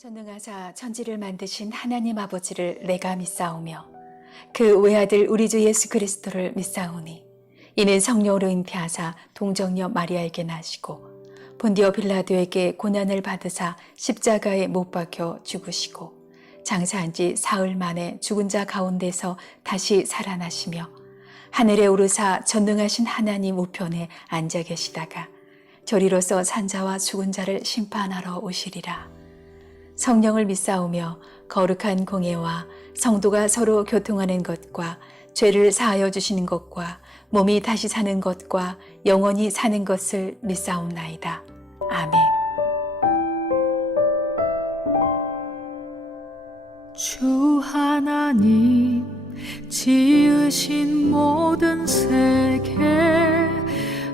전능하사 천지를 만드신 하나님 아버지를 내가 믿사오며 그 외아들 우리 주 예수 그리스도를 믿사오니 이는 성령으로 잉태하사 동정녀 마리아에게 나시고 본디오 빌라도에게 고난을 받으사 십자가에 못 박혀 죽으시고 장사한 지 사흘 만에 죽은 자 가운데서 다시 살아나시며 하늘에 오르사 전능하신 하나님 우편에 앉아 계시다가 저리로서 산자와 죽은 자를 심판하러 오시리라. 성령을 믿사오며 거룩한 공예와 성도가 서로 교통하는 것과 죄를 사하여 주시는 것과 몸이 다시 사는 것과 영원히 사는 것을 믿사옵나이다. 아멘. 주 하나님 지으신 모든 세계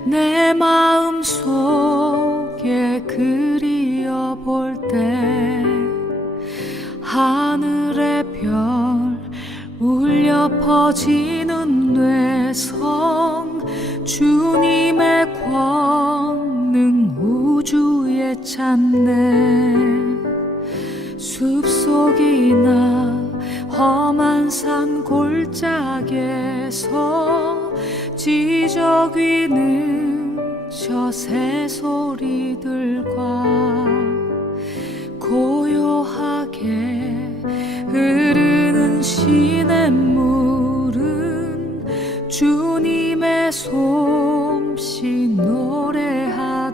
내 마음 속에 그리어볼 때 하늘의 별 울려 퍼지는 뇌성 주님의 권능 우주에 찾네. 숲속이나 험한 산 골짜기에서 지저귀는 저 새소리들과 고요하게 흐르는 시냇물은 주님의 솜씨 노래하도다.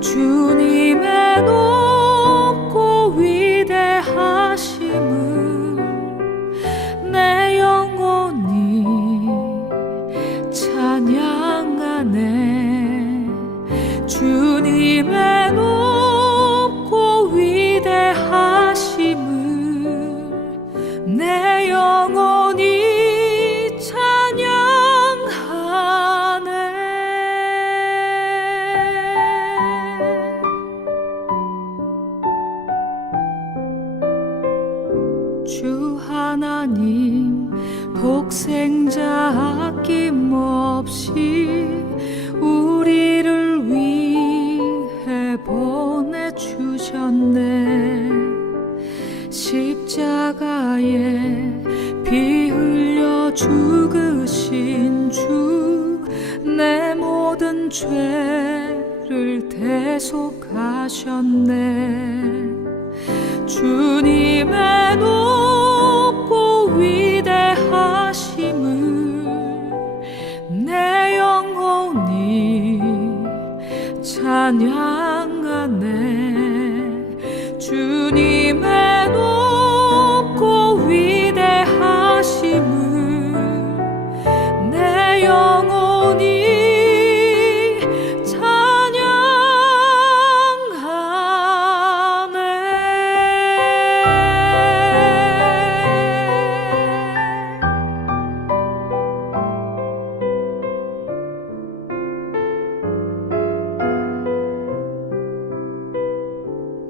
주님의 높고 위대하심을 내 영혼이 찬양하네. 주님의 높고 위대하심을 내 영혼이 찬양하네. 주 하나님 독생자 아낌없이 우리를 위해 보내주셨네. 십자가에 피 흘려 죽으신 주 내 모든 죄를 대속하셨네. 주님의 높고 위대하심을 내 영혼이 찬양하네. 주님의 높고 위대하심을 내 영혼이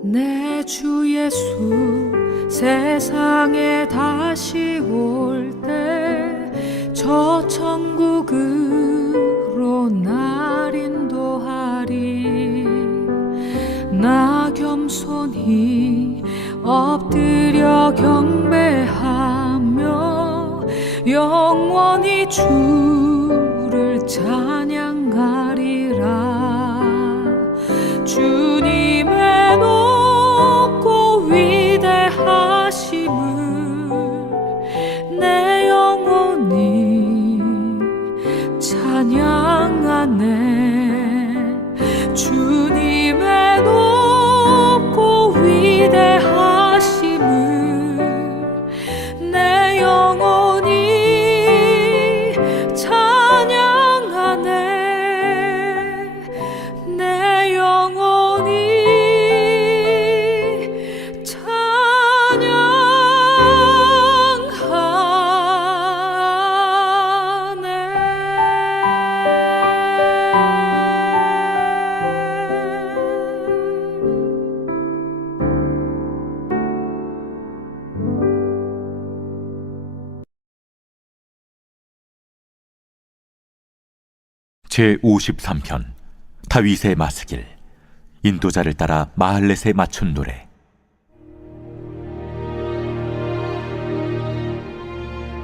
내 주 예수 세상에 다시 올 때 저 천국으로 날 인도하리. 나 겸손히 엎드려 경배하며 영원히 주를 찬양하리라. 주님의 높고 위대하심을 내 영혼이 찬양하네. 주님의 높고 위대하심을 내 영혼이 찬양하네. 내 영혼이 제53편 다윗의 마스길. 인도자를 따라 마할렛에 맞춘 노래.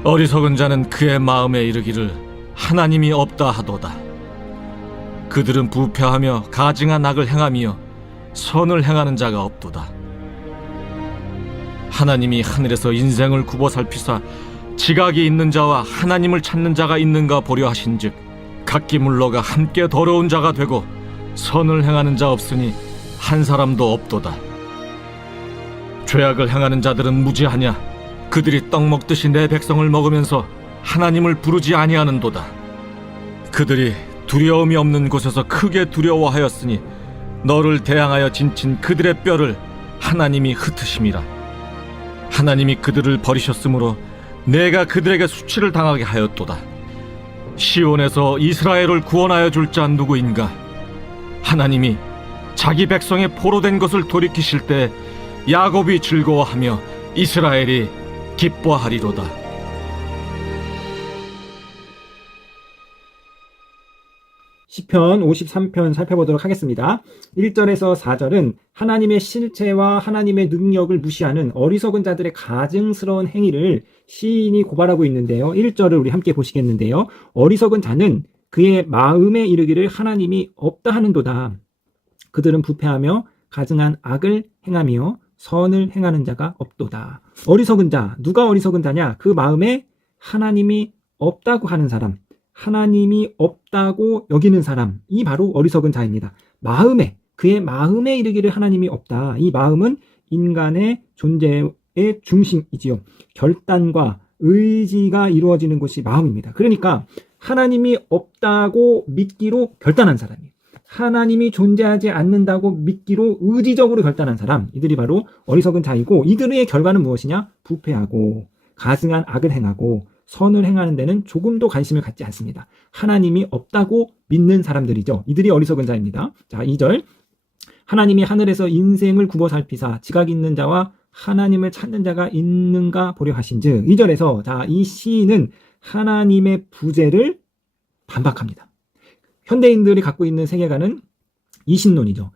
어리석은 자는 그의 마음에 이르기를 하나님이 없다 하도다. 그들은 부패하며 가증한 악을 행하며 선을 행하는 자가 없도다. 하나님이 하늘에서 인생을 굽어 살피사 지각이 있는 자와 하나님을 찾는 자가 있는가 보려 하신즉 각기 물러가 함께 더러운 자가 되고 선을 행하는 자 없으니 한 사람도 없도다. 죄악을 행하는 자들은 무지하냐? 그들이 떡 먹듯이 내 백성을 먹으면서 하나님을 부르지 아니하는도다. 그들이 두려움이 없는 곳에서 크게 두려워하였으니 너를 대항하여 진친 그들의 뼈를 하나님이 흩으심이라. 하나님이 그들을 버리셨으므로 내가 그들에게 수치를 당하게 하였도다. 시온에서 이스라엘을 구원하여 줄 자 누구인가? 하나님이 자기 백성의 포로된 것을 돌이키실 때 야곱이 즐거워하며 이스라엘이 기뻐하리로다. 시편 53편 살펴보도록 하겠습니다. 1절에서 4절은 하나님의 실체와 하나님의 능력을 무시하는 어리석은 자들의 가증스러운 행위를 시인이 고발하고 있는데요. 1절을 우리 함께 보시겠는데요. 어리석은 자는 그의 마음에 이르기를 하나님이 없다 하는도다. 그들은 부패하며 가증한 악을 행하며 선을 행하는 자가 없도다. 어리석은 자, 누가 어리석은 자냐? 그 마음에 하나님이 없다고 하는 사람, 하나님이 없다고 여기는 사람, 이 바로 어리석은 자입니다. 마음에, 그의 마음에 이르기를 하나님이 없다. 이 마음은 인간의 존재의 중심이지요. 결단과 의지가 이루어지는 곳이 마음입니다. 그러니까 하나님이 없다고 믿기로 결단한 사람이에요. 하나님이 존재하지 않는다고 믿기로 의지적으로 결단한 사람, 이들이 바로 어리석은 자이고, 이들의 결과는 무엇이냐? 부패하고 가증한 악을 행하고 선을 행하는 데는 조금도 관심을 갖지 않습니다. 하나님이 없다고 믿는 사람들이죠. 이들이 어리석은 자입니다. 자, 2절. 하나님이 하늘에서 인생을 굽어 살피사 지각 있는 자와 하나님을 찾는 자가 있는가 보려 하신즉. 2절에서 자, 이 시인은 하나님의 부재를 반박합니다. 현대인들이 갖고 있는 세계관은 이신론이죠.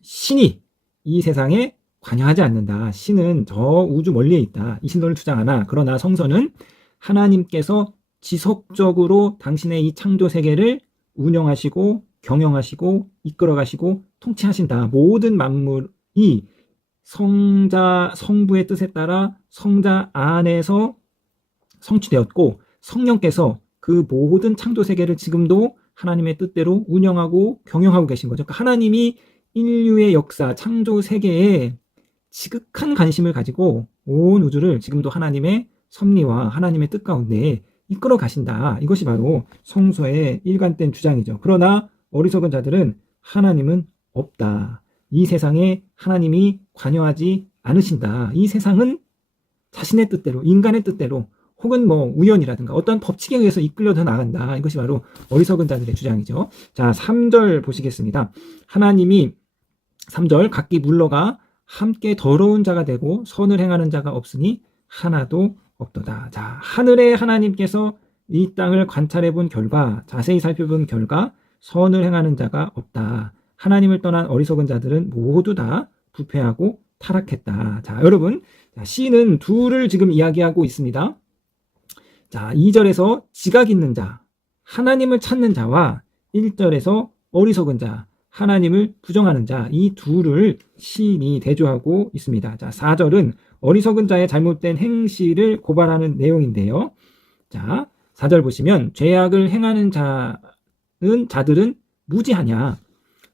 신이 이 세상에 관여하지 않는다. 신은 저 우주 멀리에 있다. 이신론을 주장하나, 그러나 성서는 하나님께서 지속적으로 당신의 이 창조 세계를 운영하시고 경영하시고 이끌어가시고 통치하신다. 모든 만물이 성부의 뜻에 따라 성자 안에서 성취되었고, 성령께서 그 모든 창조 세계를 지금도 하나님의 뜻대로 운영하고 경영하고 계신 거죠. 그러니까 하나님이 인류의 역사, 창조 세계에 지극한 관심을 가지고 온 우주를 지금도 하나님의 섭리와 하나님의 뜻 가운데 이끌어 가신다. 이것이 바로 성서의 일관된 주장이죠. 그러나 어리석은 자들은 하나님은 없다. 이 세상에 하나님이 관여하지 않으신다. 이 세상은 자신의 뜻대로, 인간의 뜻대로, 혹은 우연이라든가 어떤 법칙에 의해서 이끌려져 나간다. 이것이 바로 어리석은 자들의 주장이죠. 자, 3절 보시겠습니다. 하나님이 3절 각기 물러가 함께 더러운 자가 되고 선을 행하는 자가 없으니 하나도 없도다. 자, 하늘의 하나님께서 이 땅을 관찰해 본 결과, 자세히 살펴본 결과 선을 행하는 자가 없다. 하나님을 떠난 어리석은 자들은 모두 다 부패하고 타락했다. 자, 여러분, 시는 둘을 지금 이야기하고 있습니다. 자, 2절에서 지각 있는 자, 하나님을 찾는 자와 1절에서 어리석은 자, 하나님을 부정하는 자, 이 둘을 시인이 대조하고 있습니다. 자, 4절은 어리석은 자의 잘못된 행실을 고발하는 내용인데요. 자, 4절 보시면 죄악을 행하는 자들은 무지하냐?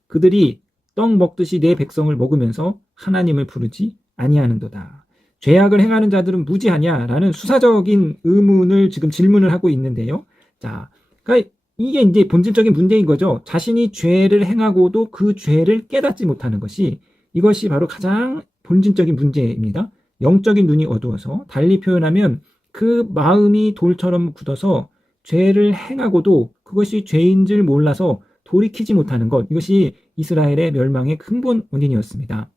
그들이 떡 먹듯이 내 백성을 먹으면서 하나님을 부르지 아니하는도다. 죄악을 행하는 자들은 무지하냐라는 수사적인 의문을 지금 질문을 하고 있는데요. 자, 그러니까 이게 이제 본질적인 문제인 거죠. 자신이 죄를 행하고도 그 죄를 깨닫지 못하는 것이, 이것이 바로 가장 본질적인 문제입니다. 영적인 눈이 어두워서, 달리 표현하면 그 마음이 돌처럼 굳어서 죄를 행하고도 그것이 죄인 줄 몰라서 돌이키지 못하는 것, 이것이 이스라엘의 멸망의 근본 원인이었습니다.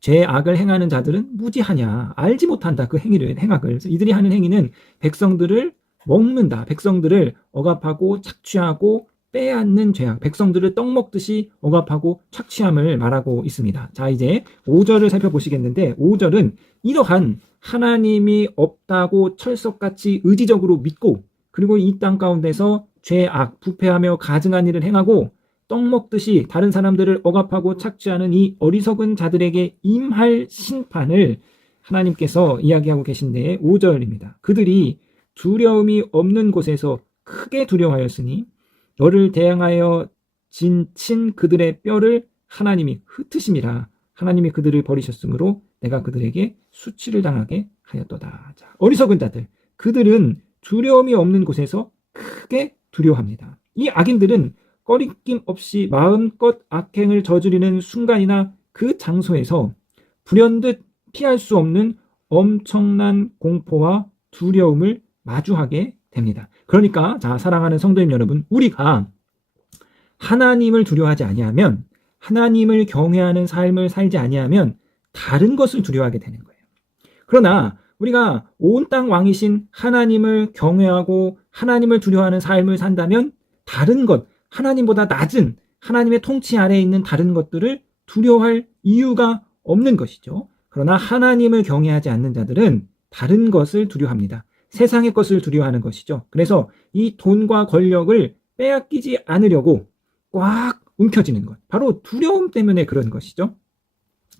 죄악을 행하는 자들은 무지하냐, 알지 못한다. 그 행위를, 행악을. 그래서 이들이 하는 행위는 백성들을 먹는다. 백성들을 억압하고 착취하고 빼앗는 죄악, 백성들을 떡 먹듯이 억압하고 착취함을 말하고 있습니다. 자, 이제 5절을 살펴보시겠는데 5절은 이러한 하나님이 없다고 철석같이 의지적으로 믿고 그리고 이 땅 가운데서 죄악, 부패하며 가증한 일을 행하고 떡 먹듯이 다른 사람들을 억압하고 착취하는 이 어리석은 자들에게 임할 심판을 하나님께서 이야기하고 계신데 5절입니다. 그들이 두려움이 없는 곳에서 크게 두려워하였으니 너를 대항하여 친 그들의 뼈를 하나님이 흩으심이라. 하나님이 그들을 버리셨으므로 내가 그들에게 수치를 당하게 하였도다. 자, 어리석은 자들, 그들은 두려움이 없는 곳에서 크게 두려워합니다. 이 악인들은 꺼리낌 없이 마음껏 악행을 저지르는 순간이나 그 장소에서 불현듯 피할 수 없는 엄청난 공포와 두려움을 마주하게 됩니다. 그러니까 자, 사랑하는 성도님 여러분, 우리가 하나님을 두려워하지 아니하면, 하나님을 경외하는 삶을 살지 아니하면 다른 것을 두려워하게 되는 거예요. 그러나 우리가 온 땅 왕이신 하나님을 경외하고 하나님을 두려워하는 삶을 산다면 다른 것, 하나님보다 낮은 하나님의 통치 아래에 있는 다른 것들을 두려워할 이유가 없는 것이죠. 그러나 하나님을 경외하지 않는 자들은 다른 것을 두려워합니다. 세상의 것을 두려워하는 것이죠. 그래서 이 돈과 권력을 빼앗기지 않으려고 꽉 움켜쥐는 것. 바로 두려움 때문에 그런 것이죠.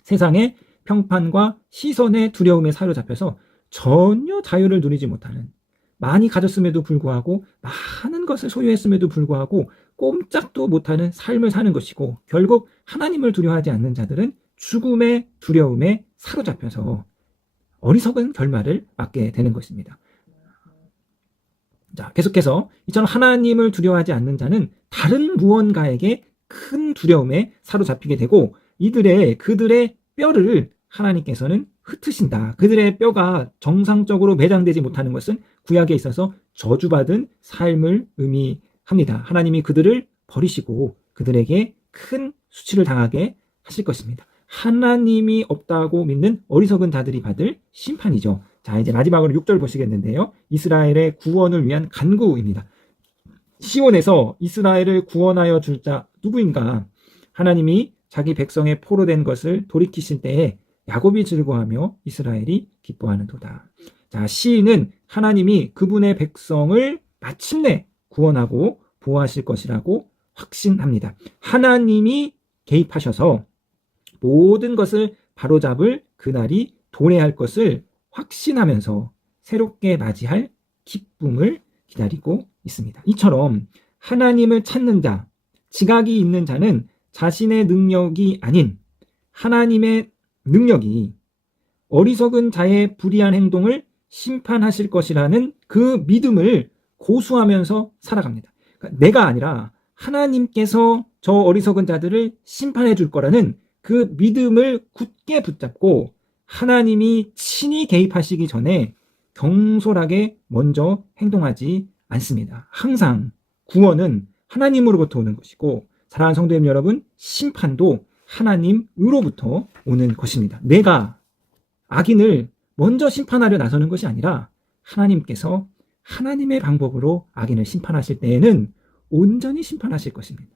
세상의 평판과 시선의 두려움에 사로잡혀서 전혀 자유를 누리지 못하는, 많이 가졌음에도 불구하고 많은 것을 소유했음에도 불구하고 꼼짝도 못하는 삶을 사는 것이고, 결국 하나님을 두려워하지 않는 자들은 죽음의 두려움에 사로잡혀서 어리석은 결말을 맞게 되는 것입니다. 자, 계속해서 이처럼 하나님을 두려워하지 않는 자는 다른 무언가에게 큰 두려움에 사로잡히게 되고 그들의 뼈를 하나님께서는 흩으신다. 그들의 뼈가 정상적으로 매장되지 못하는 것은 구약에 있어서 저주받은 삶을 의미합니다. 하나님이 그들을 버리시고 그들에게 큰 수치를 당하게 하실 것입니다. 하나님이 없다고 믿는 어리석은 자들이 받을 심판이죠. 자, 이제 마지막으로 6절 보시겠는데요. 이스라엘의 구원을 위한 간구입니다. 시온에서 이스라엘을 구원하여 줄 자 누구인가? 하나님이 자기 백성의 포로된 것을 돌이키실 때에 야곱이 즐거워하며 이스라엘이 기뻐하는도다. 자, 시인은 하나님이 그분의 백성을 마침내 구원하고 보호하실 것이라고 확신합니다. 하나님이 개입하셔서 모든 것을 바로잡을 그날이 도래할 것을 확신하면서 새롭게 맞이할 기쁨을 기다리고 있습니다. 이처럼 하나님을 찾는 자, 지각이 있는 자는 자신의 능력이 아닌 하나님의 능력이 어리석은 자의 불의한 행동을 심판하실 것이라는 그 믿음을 고수하면서 살아갑니다. 그러니까 내가 아니라 하나님께서 저 어리석은 자들을 심판해 줄 거라는 그 믿음을 굳게 붙잡고 하나님이 친히 개입하시기 전에 경솔하게 먼저 행동하지 않습니다. 항상 구원은 하나님으로부터 오는 것이고, 사랑하는 성도님 여러분, 심판도 하나님으로부터 오는 것입니다. 내가 악인을 먼저 심판하려 나서는 것이 아니라 하나님께서 하나님의 방법으로 악인을 심판하실 때에는 온전히 심판하실 것입니다.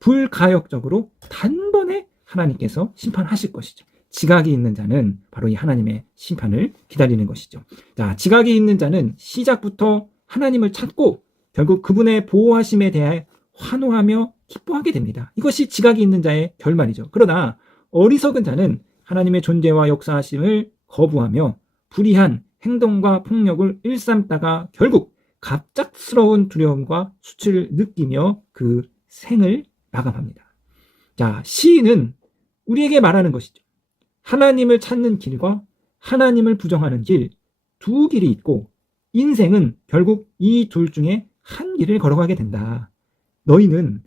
불가역적으로 단번에 하나님께서 심판하실 것이죠. 지각이 있는 자는 바로 이 하나님의 심판을 기다리는 것이죠. 자, 지각이 있는 자는 시작부터 하나님을 찾고 결국 그분의 보호하심에 대해 환호하며 기뻐하게 됩니다. 이것이 지각이 있는 자의 결말이죠. 그러나 어리석은 자는 하나님의 존재와 역사하심을 거부하며 불의한 행동과 폭력을 일삼다가 결국 갑작스러운 두려움과 수치를 느끼며 그 생을 마감합니다. 자, 시인은 우리에게 말하는 것이죠. 하나님을 찾는 길과 하나님을 부정하는 길, 두 길이 있고 인생은 결국 이 둘 중에 한 길을 걸어가게 된다. 너희는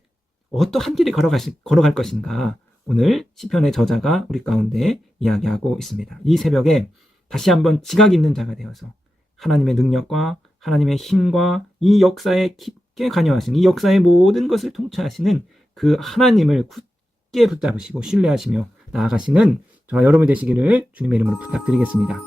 어떠한 길을 걸어갈 것인가? 오늘 시편의 저자가 우리 가운데 이야기하고 있습니다. 이 새벽에 다시 한번 지각 있는 자가 되어서 하나님의 능력과 하나님의 힘과 이 역사에 깊게 관여하시는, 이 역사의 모든 것을 통치하시는 그 하나님을 굳게 붙잡으시고 신뢰하시며 나아가시는 저와 여러분이 되시기를 주님의 이름으로 부탁드리겠습니다.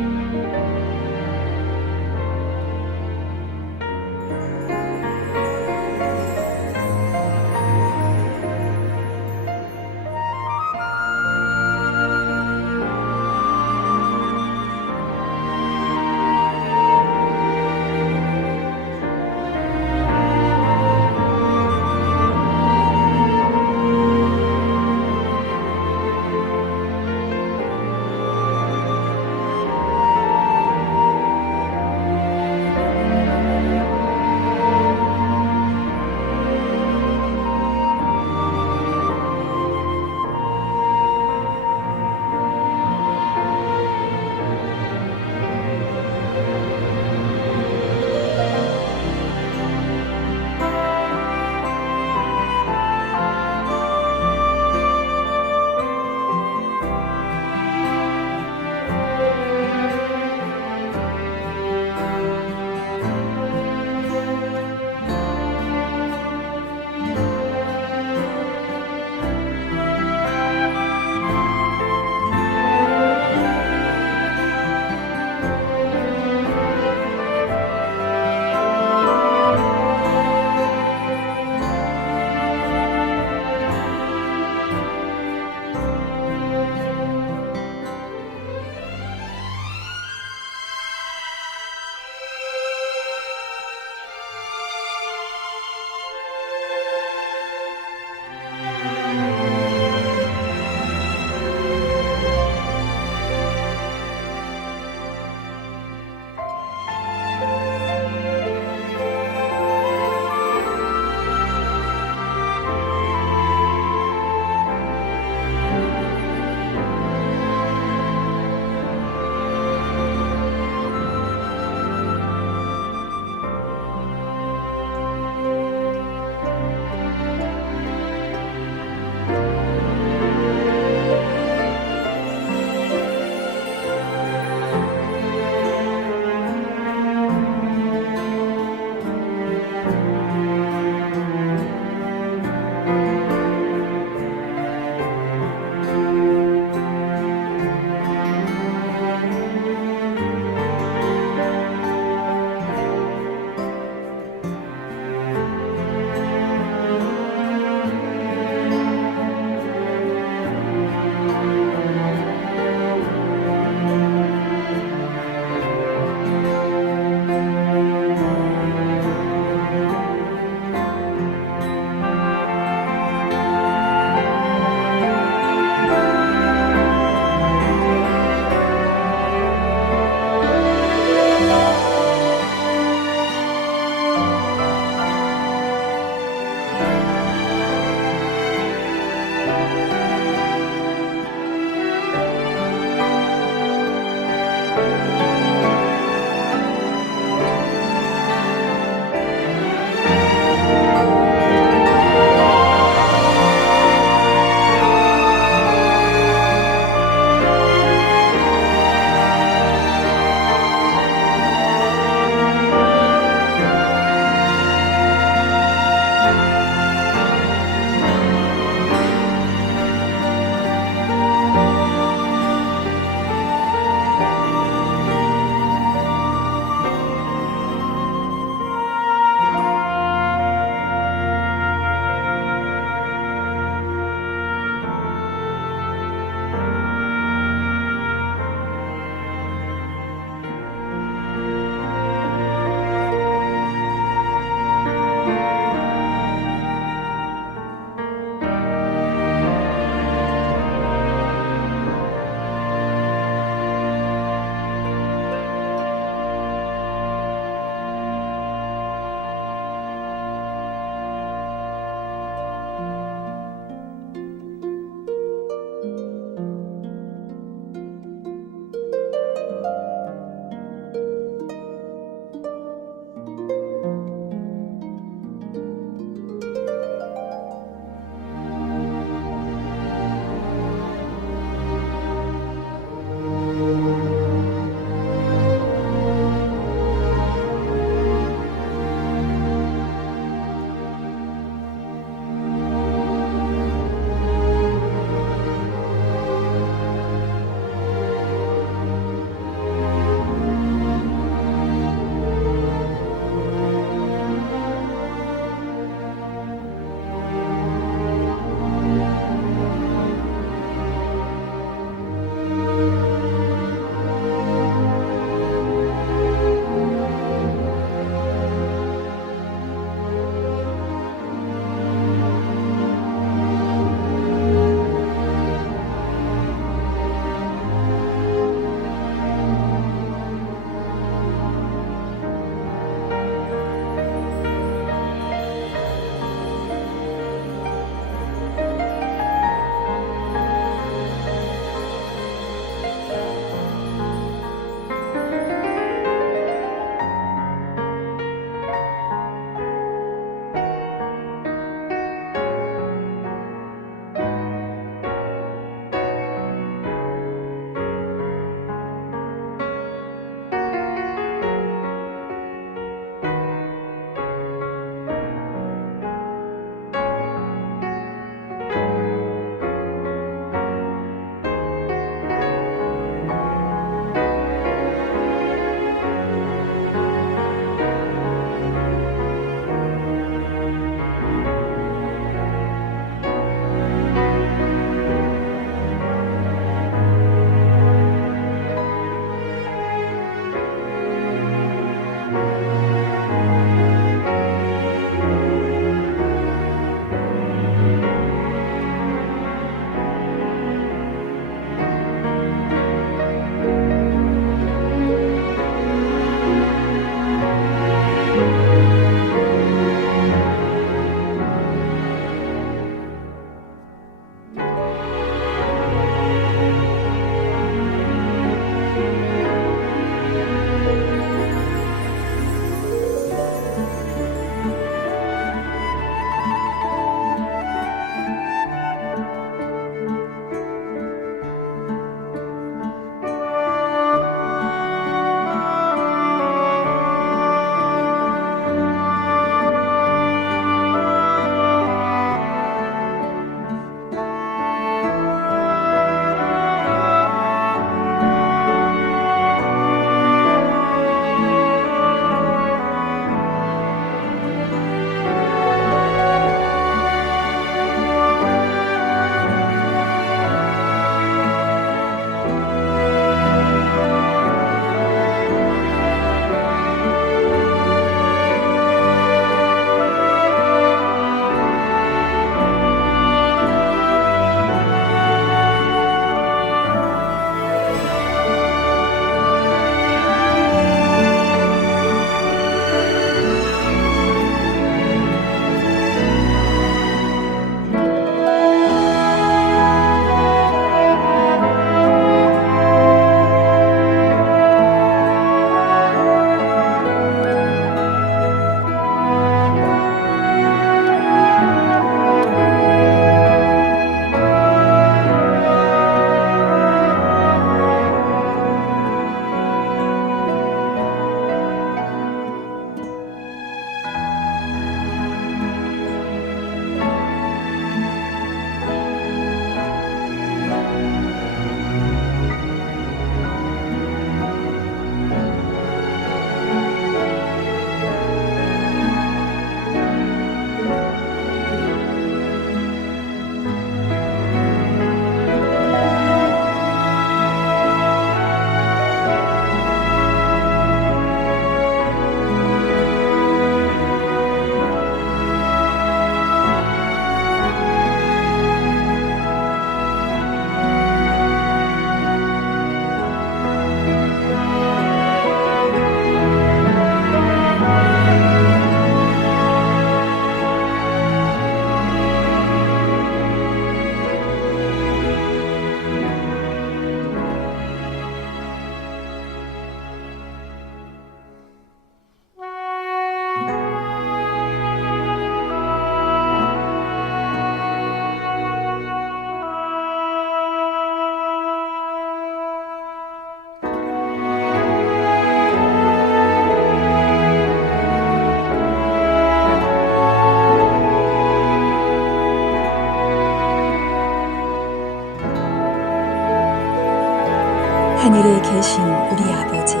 되신 우리 아버지여,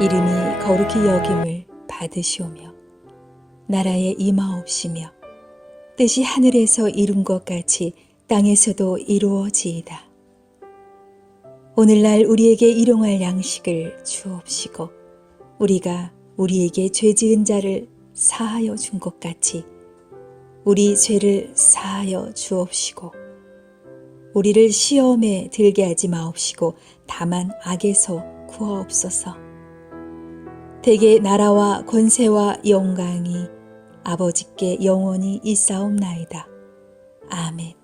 이름이 거룩히 여김을 받으시오며 나라에 임하옵시며 뜻이 하늘에서 이룬 것 같이 땅에서도 이루어지이다. 오늘날 우리에게 일용할 양식을 주옵시고 우리가 우리에게 죄 지은 자를 사하여 준 것 같이 우리 죄를 사하여 주옵시고 우리를 시험에 들게 하지 마옵시고 다만 악에서 구하옵소서. 대개 나라와 권세와 영광이 아버지께 영원히 있사옵나이다. 아멘.